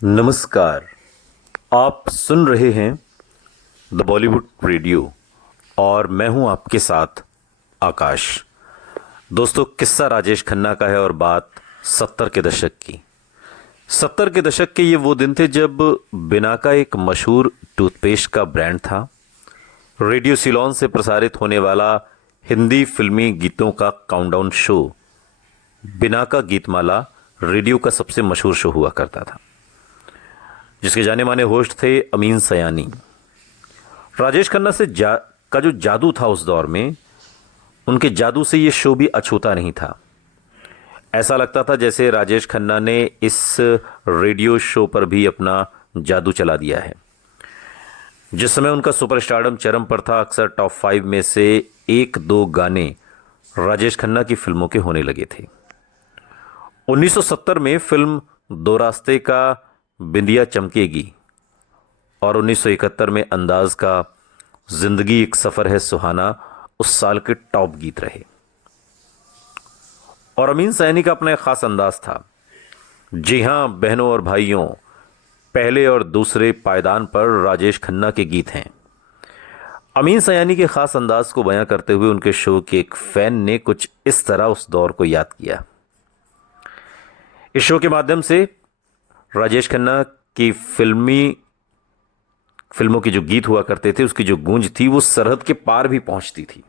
नमस्कार। आप सुन रहे हैं द बॉलीवुड रेडियो और मैं हूं आपके साथ आकाश। दोस्तों, किस्सा राजेश खन्ना का है और बात 70 के दशक की। 70 के दशक के ये वो दिन थे जब बिनाका एक मशहूर टूथपेस्ट का ब्रांड था। रेडियो सिलोन से प्रसारित होने वाला हिंदी फिल्मी गीतों का countdown show Binaca Geetmala radio का सबसे मशहूर शो हुआ करता था, जिसके जाने माने होस्ट थे अमीन सयानी। राजेश खन्ना का जो जादू था उस दौर में, उनके जादू से ये शो भी अछूता नहीं था। ऐसा लगता था जैसे राजेश खन्ना ने इस रेडियो शो पर भी अपना जादू चला दिया है। जिस समय उनका सुपरस्टारडम चरम पर था, अक्सर टॉप 5 में से एक दो गाने राजेश खन्ना की फिल्मों के होने लगे थे। 1970 में फिल्म दो रास्ते का बिंदिया चमकेगी और 1971 में अंदाज का जिंदगी एक सफर है सुहाना उस साल के टॉप गीत रहे। और अमीन सैनी का अपना एक खास अंदाज था। जी हां बहनों और भाइयों, पहले और दूसरे पायदान पर राजेश खन्ना के गीत हैं। अमीन सयानी के खास अंदाज को बयां करते हुए उनके शो के एक फैन ने कुछ इस तरह उस दौर को याद किया। इस शो के माध्यम से राजेश खन्ना की फिल्मों के जो गीत हुआ करते थे, उसकी जो गूंज थी वो सरहद के पार भी पहुंचती थी।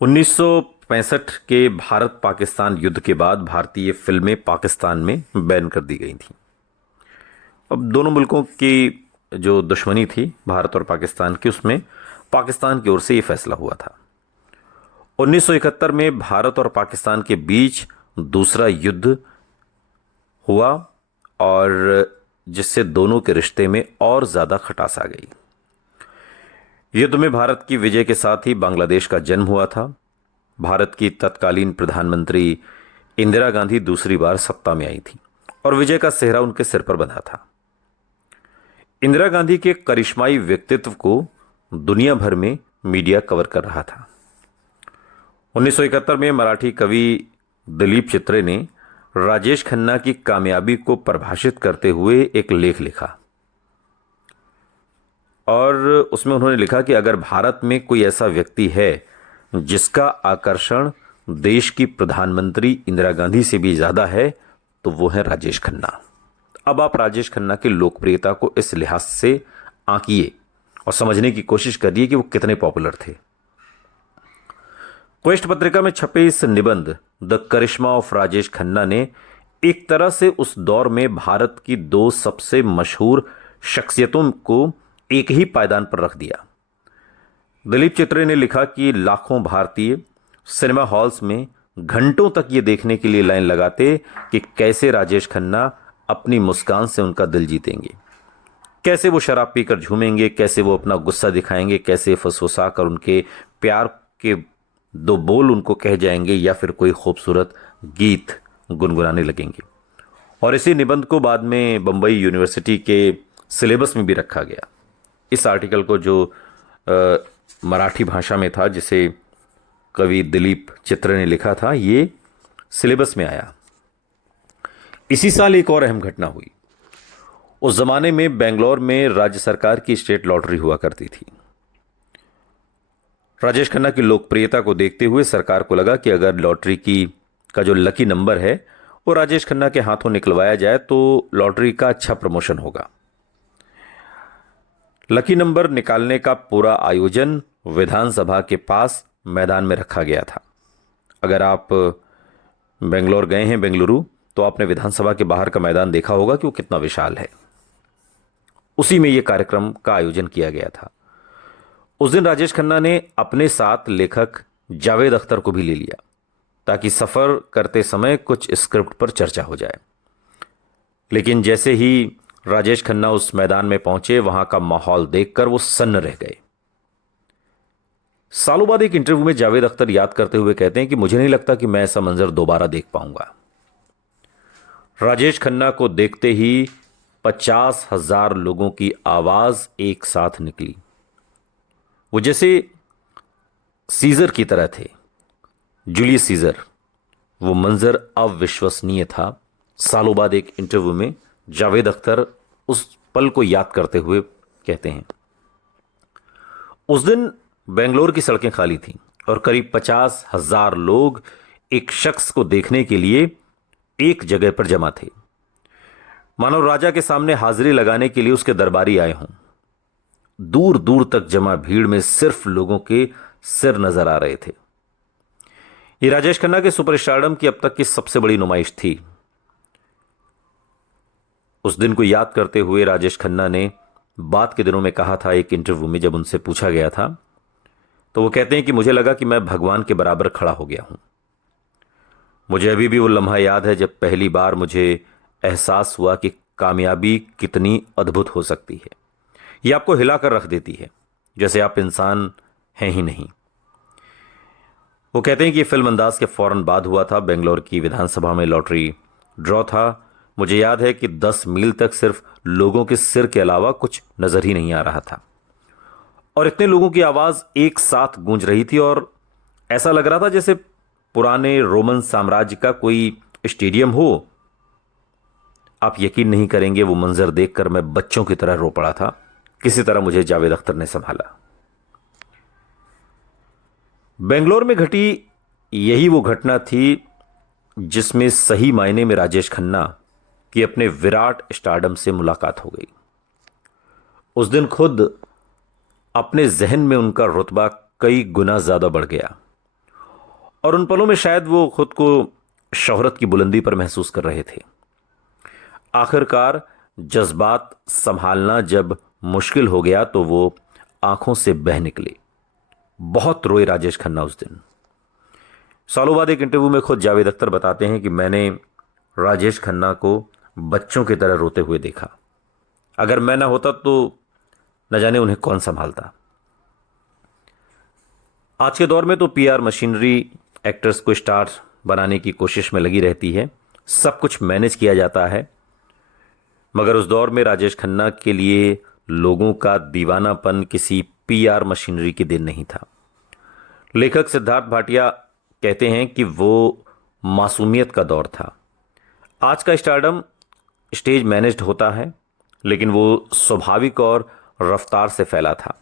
1965 के भारत पाकिस्तान युद्ध के बाद भारतीय फिल्में पाकिस्तान में बैन कर दी गई थीं। अब दोनों मुल्कों की जो दुश्मनी थी भारत और पाकिस्तान की, उसमें पाकिस्तान की ओर से यह फैसला हुआ था। 1971 में भारत और पाकिस्तान के बीच दूसरा युद्ध हुआ और जिससे दोनों के रिश्ते में और ज्यादा खटास आ गई। युद्ध में भारत की विजय के साथ ही बांग्लादेश का जन्म हुआ था। भारत की तत्कालीन प्रधानमंत्री इंदिरा गांधी दूसरी बार सत्ता में आई थी और विजय का सेहरा उनके सिर पर बंधा था। इंदिरा गांधी के करिश्माई व्यक्तित्व को दुनिया भर में मीडिया कवर कर रहा था। 1971 में मराठी कवि दिलीप चित्रे ने राजेश खन्ना की कामयाबी को परिभाषित करते हुए एक लेख लिखा और उसमें उन्होंने लिखा कि अगर भारत में कोई ऐसा व्यक्ति है जिसका आकर्षण देश की प्रधानमंत्री इंदिरा गांधी से भी ज्यादा है तो वो है राजेश खन्ना। अब आप राजेश खन्ना की लोकप्रियता को इस लिहाज से आंकिए और समझने की कोशिश करिए कि वो कितने पॉपुलर थे। क्वेस्ट पत्रिका में छपे इस निबंध the charisma of Rajesh Khanna ने एक तरह से उस दौर में भारत की दो सबसे मशहूर शख्सियतों को एक ही पायदान पर रख दिया। दिलीप चित्रे ने लिखा कि लाखों भारतीय सिनेमा हॉल्स में घंटों तक ये देखने के लिए लाइन लगाते कि कैसे राजेश खन्ना अपनी मुस्कान से उनका दिल जीतेंगे, कैसे वो शराब पीकर झूमेंगे, कैसे वो अपना गुस्सा दिखाएंगे, कैसे फुसफुसा कर उनके प्यार के दो बोल उनको कह जाएंगे या फिर कोई खूबसूरत गीत गुनगुनाने लगेंगे। और इसी निबंध को बाद में बंबई यूनिवर्सिटी के सिलेबस में भी रखा गया। इस आर्टिकल को जो मराठी भाषा में था, जिसे कवि दिलीप चित्र ने लिखा था, ये सिलेबस में आया। इसी साल एक और अहम घटना हुई। उस जमाने में बेंगलोर में राज्य सरकार की स्टेट लॉटरी हुआ करती थी। राजेश खन्ना की लोकप्रियता को देखते हुए सरकार को लगा कि अगर लॉटरी का जो लकी नंबर है वो राजेश खन्ना के हाथों निकलवाया जाए तो लॉटरी का अच्छा प्रमोशन होगा। लकी नंबर निकालने का पूरा आयोजन विधानसभा के पास मैदान में रखा गया था। अगर आप बेंगलोर गए हैं, बेंगलुरु, तो आपने विधानसभा के बाहर का मैदान देखा होगा कि वो कितना विशाल है। उसी में यह कार्यक्रम का आयोजन किया गया था। उस दिन राजेश खन्ना ने अपने साथ लेखक जावेद अख्तर को भी ले लिया ताकि सफर करते समय कुछ स्क्रिप्ट पर चर्चा हो जाए। लेकिन जैसे ही राजेश खन्ना उस मैदान में पहुंचे, वहां का माहौल देखकर वो सन्न रह गए। सालों बाद एक इंटरव्यू में जावेद अख्तर याद करते हुए कहते हैं कि मुझे नहीं लगता कि मैं ऐसा मंजर दोबारा देख पाऊंगा। राजेश खन्ना को देखते ही 50,000 लोगों की आवाज एक साथ निकली। वो जैसे सीजर की तरह थे, जूलियस सीजर। वो मंजर अविश्वसनीय था, सालों बाद एक इंटरव्यू में जावेद अख्तर उस पल को याद करते हुए कहते हैं, उस दिन बेंगलोर की सड़कें खाली थीं और करीब 50,000 लोग एक शख्स को देखने के लिए एक जगह पर जमा थे, मानो राजा के सामने हाजिरी लगाने के लिए उसके दरबारी आए हों। दूर दूर तक जमा भीड़ में सिर्फ लोगों के सिर नजर आ रहे थे। ये राजेश खन्ना के सुपरस्टारडम की अब तक की सबसे बड़ी नुमाइश थी। उस दिन को याद करते हुए राजेश खन्ना ने बाद के दिनों में कहा था एक इंटरव्यू में, जब उनसे पूछा गया था तो वो कहते हैं कि मुझे लगा कि मैं भगवान के बराबर खड़ा हो गया हूं। मुझे अभी भी वो लम्हा याद है जब पहली बार मुझे एहसास हुआ कि कामयाबी कितनी अद्भुत हो सकती है। ये आपको हिलाकर रख देती है, जैसे आप इंसान हैं ही नहीं। वो कहते हैं कि फिल्म अंदाज के फौरन बाद हुआ था। बेंगलोर की विधानसभा में लॉटरी ड्रॉ था। मुझे याद है कि 10 मील तक सिर्फ लोगों के सिर के अलावा कुछ नजर ही नहीं आ रहा था और इतने लोगों की आवाज एक साथ गूंज रही थी और ऐसा लग रहा था जैसे पुराने रोमन साम्राज्य का कोई स्टेडियम हो। आप यकीन नहीं करेंगे, वो मंजर देखकर मैं बच्चों की तरह रो पड़ा था। किसी तरह मुझे जावेद अख्तर ने संभाला। बेंगलोर में घटी यही वो घटना थी जिसमें सही मायने में राजेश खन्ना की अपने विराट स्टारडम से मुलाकात हो गई। उस दिन खुद अपने जहन में उनका रुतबा कई गुना ज्यादा बढ़ गया और उन पलों में शायद वो खुद को शोहरत की बुलंदी पर महसूस कर रहे थे। आखिरकार जज्बात संभालना जब मुश्किल हो गया तो वो आंखों से बह निकले। बहुत रोए राजेश खन्ना उस दिन। सालों बाद एक इंटरव्यू में खुद जावेद अख्तर बताते हैं कि मैंने राजेश खन्ना को बच्चों की तरह रोते हुए देखा। अगर मैं ना होता तो न जाने उन्हें कौन संभालता। आज के दौर में तो पीआर मशीनरी एक्टर्स को स्टार बनाने की कोशिश में लगी रहती है, सब कुछ मैनेज किया जाता है। मगर उस दौर में राजेश खन्ना के लिए लोगों का दीवानापन किसी पीआर मशीनरी के दिन नहीं था। लेखक सिद्धार्थ भाटिया कहते हैं कि वो मासूमियत का दौर था। आज का स्टारडम स्टेज मैनेज्ड होता है, लेकिन वो स्वाभाविक और रफ्तार से फैला था,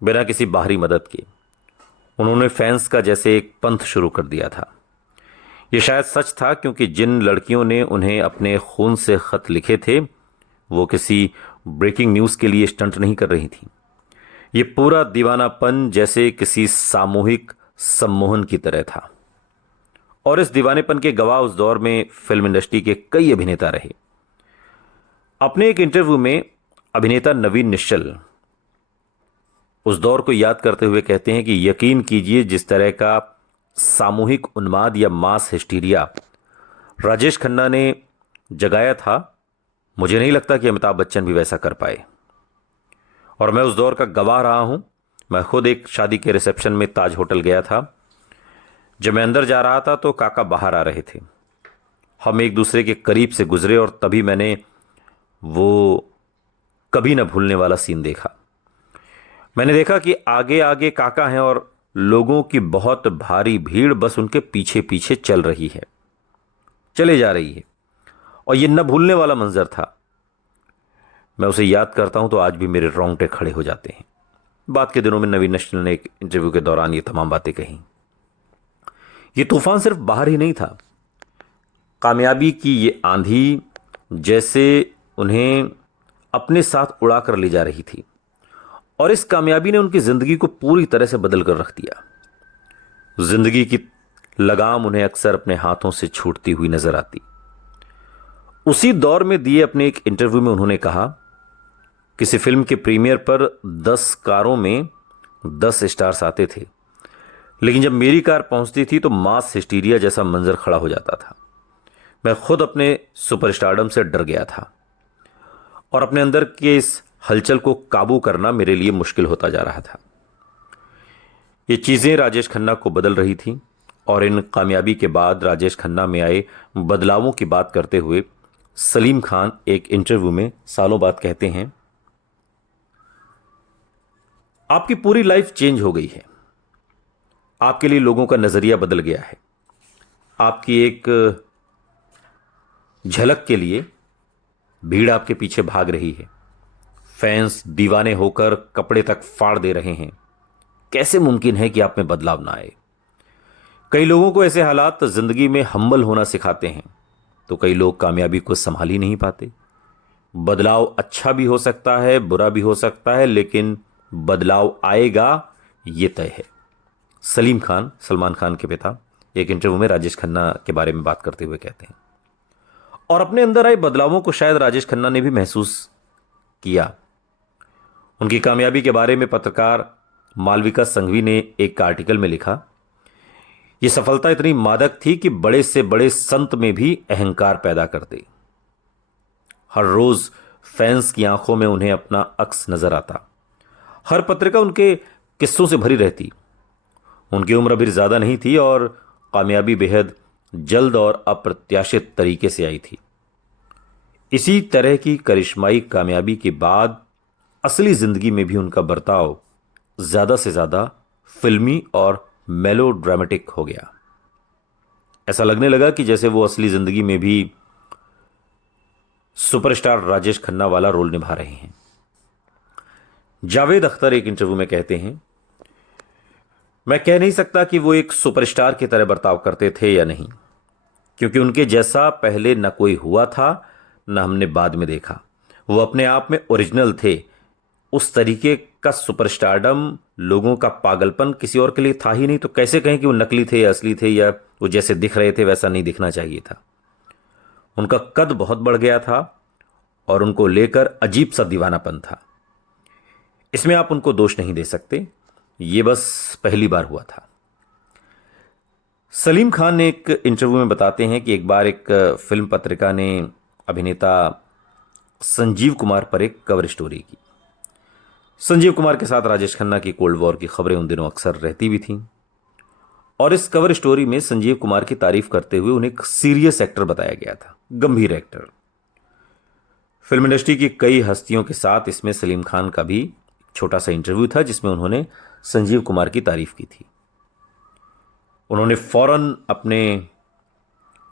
बिना किसी बाहरी मदद के। उन्होंने फैंस का जैसे एक पंथ शुरू कर दिया था। यह शायद सच था क्योंकि जिन लड़कियों ने उन्हें अपने खून से खत लिखे थे वो किसी ब्रेकिंग न्यूज़ के लिए स्टंट नहीं कर रही थी। ये पूरा दीवानापन जैसे किसी सामूहिक सम्मोहन की तरह था और इस दीवानेपन के गवाह उस दौर में फिल्म इंडस्ट्री के कई अभिनेता रहे। अपने एक इंटरव्यू में अभिनेता नवीन निश्चल उस दौर को याद करते हुए कहते हैं कि यकीन कीजिए, जिस तरह का सामूहिक उन्माद या मास हिस्टीरिया राजेश खन्ना ने जगाया था, मुझे नहीं लगता कि अमिताभ बच्चन भी वैसा कर पाए। और मैं उस दौर का गवाह रहा हूं। मैं खुद एक शादी के रिसेप्शन में ताज होटल गया था। जब मैं अंदर जा रहा था तो काका बाहर आ रहे थे। हम एक दूसरे के करीब से गुजरे और तभी मैंने वो कभी न भूलने वाला सीन देखा। मैंने देखा कि आगे आगे काका हैं और लोगों की बहुत भारी भीड़ बस उनके पीछे पीछे चल रही है, चले जा रही है, और ये न भूलने वाला मंजर था। मैं उसे याद करता हूं तो आज भी मेरे रोंगटे खड़े हो जाते हैं। बाद के दिनों में नवीन निश्चल ने एक इंटरव्यू के दौरान ये तमाम बातें कही। ये तूफान सिर्फ बाहर ही नहीं था, कामयाबी की ये आंधी जैसे उन्हें अपने साथ उड़ा कर ले जा रही थी और इस कामयाबी ने उनकी जिंदगी को पूरी तरह से बदल कर रख दिया। जिंदगी की लगाम उन्हें अक्सर अपने हाथों से छूटती हुई नजर आती। उसी दौर में दिए अपने एक इंटरव्यू में उन्होंने कहा, किसी फिल्म के प्रीमियर पर 10 कारों में 10 स्टार्स आते थे, लेकिन जब मेरी कार पहुंचती थी तो मास हिस्टीरिया जैसा मंजर खड़ा हो जाता था। मैं खुद अपने सुपरस्टारडम से डर गया था और अपने अंदर के इस हलचल को काबू करना मेरे लिए मुश्किल होता जा रहा था। ये चीजें राजेश खन्ना को बदल रही थीं और इन कामयाबी के बाद राजेश खन्ना में आए बदलावों की बात करते हुए सलीम खान एक इंटरव्यू में सालों बाद कहते हैं, आपकी पूरी लाइफ चेंज हो गई है। आपके लिए लोगों का नजरिया बदल गया है। आपकी एक झलक के लिए भीड़ आपके पीछे भाग रही है, फैंस दीवाने होकर कपड़े तक फाड़ दे रहे हैं। कैसे मुमकिन है कि आप में बदलाव ना आए? कई लोगों को ऐसे हालात जिंदगी में हम्बल होना सिखाते हैं, तो कई लोग कामयाबी को संभाल ही नहीं पाते। बदलाव अच्छा भी हो सकता है, बुरा भी हो सकता है, लेकिन बदलाव आएगा, यह तय है। सलीम खान, सलमान खान के पिता, एक इंटरव्यू में राजेश खन्ना के बारे में बात करते हुए कहते हैं, और अपने अंदर आए बदलावों को शायद राजेश खन्ना ने भी महसूस किया। उनकी कामयाबी के बारे में पत्रकार मालविका संघवी ने एक आर्टिकल में लिखा, यह सफलता इतनी मादक थी कि बड़े से बड़े संत में भी अहंकार पैदा कर दे। हर रोज फैंस की आंखों में उन्हें अपना अक्स नजर आता। हर पत्रिका उनके किस्सों से भरी रहती। उनकी उम्र अभी ज्यादा नहीं थी और कामयाबी बेहद जल्द और अप्रत्याशित तरीके से आई थी। इसी तरह की करिश्माई कामयाबी के बाद असली जिंदगी में भी उनका बर्ताव ज्यादा से ज्यादा फिल्मी और मेलोड्रामेटिक हो गया। ऐसा लगने लगा कि जैसे वो असली जिंदगी में भी सुपरस्टार राजेश खन्ना वाला रोल निभा रहे हैं। जावेद अख्तर एक इंटरव्यू में कहते हैं, मैं कह नहीं सकता कि वो एक सुपरस्टार की तरह बर्ताव करते थे या नहीं, क्योंकि उनके जैसा पहले न कोई हुआ था न हमने बाद में देखा। वो अपने आप में ओरिजिनल थे। उस तरीके का सुपरस्टारडम, लोगों का पागलपन किसी और के लिए था ही नहीं, तो कैसे कहें कि वो नकली थे या असली थे, या वो जैसे दिख रहे थे वैसा नहीं दिखना चाहिए था। उनका कद बहुत बढ़ गया था और उनको लेकर अजीब सा दीवानापन था। इसमें आप उनको दोष नहीं दे सकते, ये बस पहली बार हुआ था। सलीम खान ने एक इंटरव्यू में बताते हैं कि एक बार एक फिल्म पत्रिका ने अभिनेता संजीव कुमार पर एक कवर स्टोरी की। संजीव कुमार के साथ राजेश खन्ना की कोल्ड वॉर की खबरें उन दिनों अक्सर रहती भी थीं, और इस कवर स्टोरी में संजीव कुमार की तारीफ करते हुए उन्हें एक सीरियस एक्टर बताया गया था, गंभीर एक्टर। फिल्म इंडस्ट्री की कई हस्तियों के साथ इसमें सलीम खान का भी छोटा सा इंटरव्यू था, जिसमें उन्होंने संजीव कुमार की तारीफ की थी। उन्होंने फौरन अपने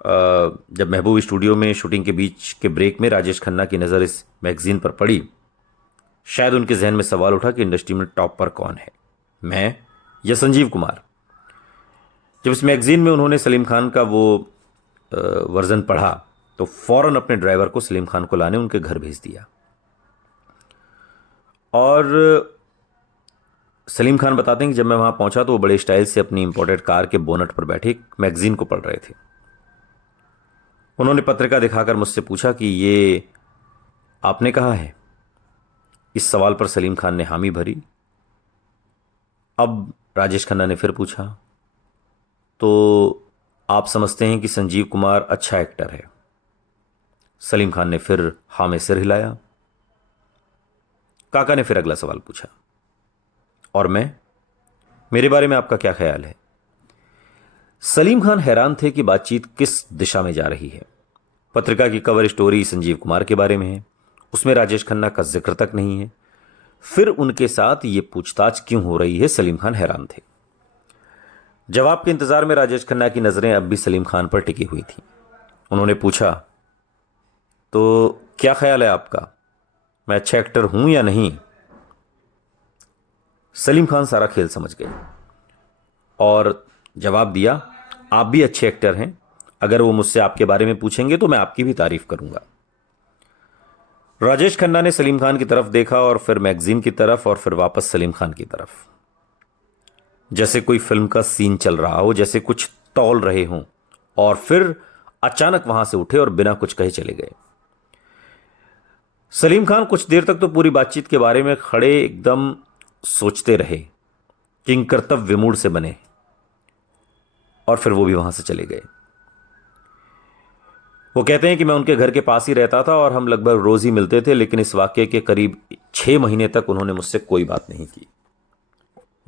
जब महबूब स्टूडियो में शूटिंग के बीच के ब्रेक में राजेश खन्ना की नज़र इस मैगजीन पर पड़ी, शायद उनके जहन में सवाल उठा कि इंडस्ट्री में टॉप पर कौन है, मैं या संजीव कुमार। जब इस मैगजीन में उन्होंने सलीम खान का वो वर्जन पढ़ा तो फौरन अपने ड्राइवर को सलीम खान को लाने उनके घर भेज दिया। और सलीम खान बताते हैं कि जब मैं वहां पहुंचा तो वो बड़े स्टाइल से अपनी इंपोर्टेड कार के बोनट पर बैठे मैगजीन को पढ़ रहे थे। उन्होंने पत्रिका दिखाकर मुझसे पूछा कि ये आपने कहा है? इस सवाल पर सलीम खान ने हामी भरी। अब राजेश खन्ना ने फिर पूछा, तो आप समझते हैं कि संजीव कुमार अच्छा एक्टर है? सलीम खान ने फिर हाँ में सिर हिलाया। काका ने फिर अगला सवाल पूछा, और मैं, मेरे बारे में आपका क्या ख्याल है? सलीम खान हैरान थे कि बातचीत किस दिशा में जा रही है। पत्रिका की कवर स्टोरी संजीव कुमार के बारे में है, उसमें राजेश खन्ना का जिक्र तक नहीं है, फिर उनके साथ ये पूछताछ क्यों हो रही है? सलीम खान हैरान थे। जवाब के इंतजार में राजेश खन्ना की नजरें अब भी सलीम खान पर टिकी हुई थी। उन्होंने पूछा, तो क्या ख्याल है आपका, मैं अच्छा एक्टर हूं या नहीं? सलीम खान सारा खेल समझ गए और जवाब दिया, आप भी अच्छे एक्टर हैं। अगर वो मुझसे आपके बारे में पूछेंगे तो मैं आपकी भी तारीफ करूंगा। राजेश खन्ना ने सलीम खान की तरफ देखा और फिर मैगजीन की तरफ और फिर वापस सलीम खान की तरफ, जैसे कोई फिल्म का सीन चल रहा हो, जैसे कुछ तौल रहे हों, और फिर अचानक वहां से उठे और बिना कुछ कहे चले गए। सलीम खान कुछ देर तक तो पूरी बातचीत के बारे में खड़े एकदम सोचते रहे, किंग कर्तव्य विमूढ़ से बने, और फिर वो भी वहां से चले गए। वो कहते हैं कि मैं उनके घर के पास ही रहता था और हम लगभग रोज ही मिलते थे, लेकिन इस वाकये के करीब 6 महीने तक उन्होंने मुझसे कोई बात नहीं की।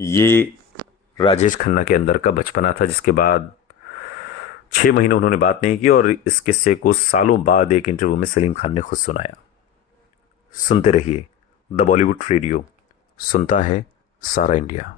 ये राजेश खन्ना के अंदर का बचपना था, जिसके बाद 6 महीने उन्होंने बात नहीं की, और इस किस्से को सालों बाद एक इंटरव्यू में सलीम खान ने खुद सुनाया। सुनते रहिए द बॉलीवुड रेडियो, सुनता है सारा इंडिया।